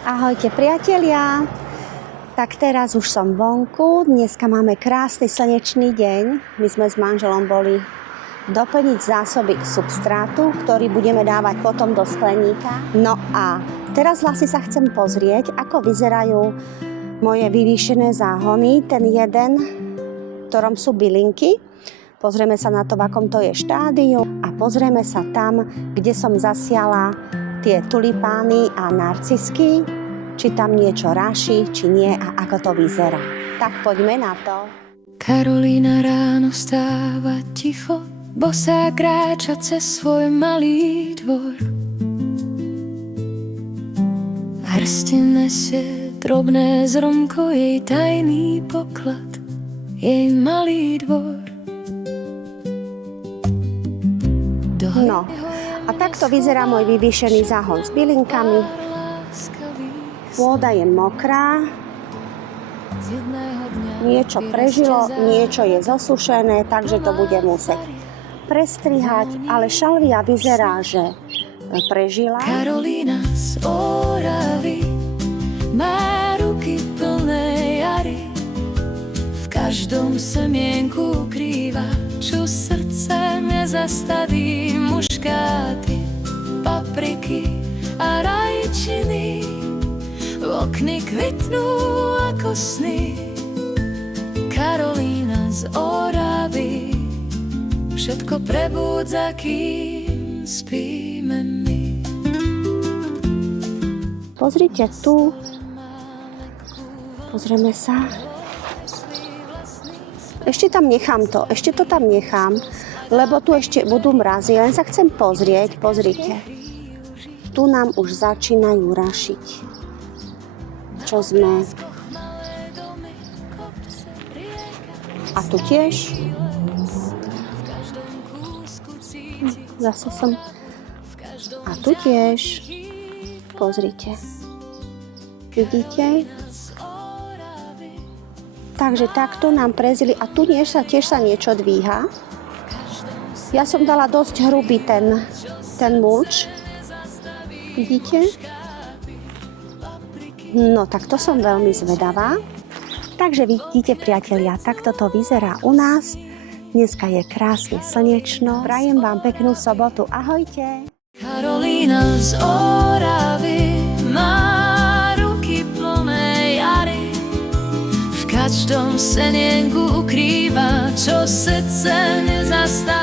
Ahojte priatelia, tak teraz už som vonku, dneska máme krásny slnečný deň. My sme s manželom boli doplniť zásoby substrátu, ktorý budeme dávať potom do skleníka. No a teraz vlastne sa chcem pozrieť, ako vyzerajú moje vyvýšené záhony. Ten jeden, v ktorom sú bylinky. Pozrieme sa na to, v akom to je štádiu a pozrieme sa tam, kde som zasiala tie tulipány a narcisky, či tam niečo ráši, či nie a ako to vyzerá. Tak poďme na to. Karolína ráno stáva ticho, bosá kráča cez svoj malý dvor. V hrsti nesie drobné zrnko, jej tajný poklad, jej malý dvor. No, a takto vyzerá môj vyvýšený záhon s bylinkami. Pôda je mokrá, niečo prežilo, niečo je zosušené, takže to bude musieť prestrihať, ale šalvia vyzerá, že prežila. Karolína z Oravy má ruky plné jary, v každom semienku ukrýva, čo srdce nezastaví. Muškáty, papriky a rajčiny, okny kvitnú ako sny. Karolína z Oravy všetko prebúdza, kým spíme my. Pozrite tu, pozrieme sa. Ešte tam nechám to, ešte to tam nechám, lebo tu ešte budú mrazy, len sa chcem pozrieť, pozrite. Tu nám už začínajú rašiť. Čo sme? A tu tiež. Zase som. A tu tiež. Pozrite. Vidíte? Takže takto nám prezili. A tu tiež sa niečo dvíha. Ja som dala dosť hrubý ten mulč. Vidíte? No, tak to som veľmi zvedavá. Takže vidíte, priatelia, takto to vyzerá u nás. Dneska je krásne slnečno. Prajem vám peknú sobotu. Ahojte. Karolína z Oravy má ruky plné jary, v každom senienku ukrýva, čo srdce nezastaví.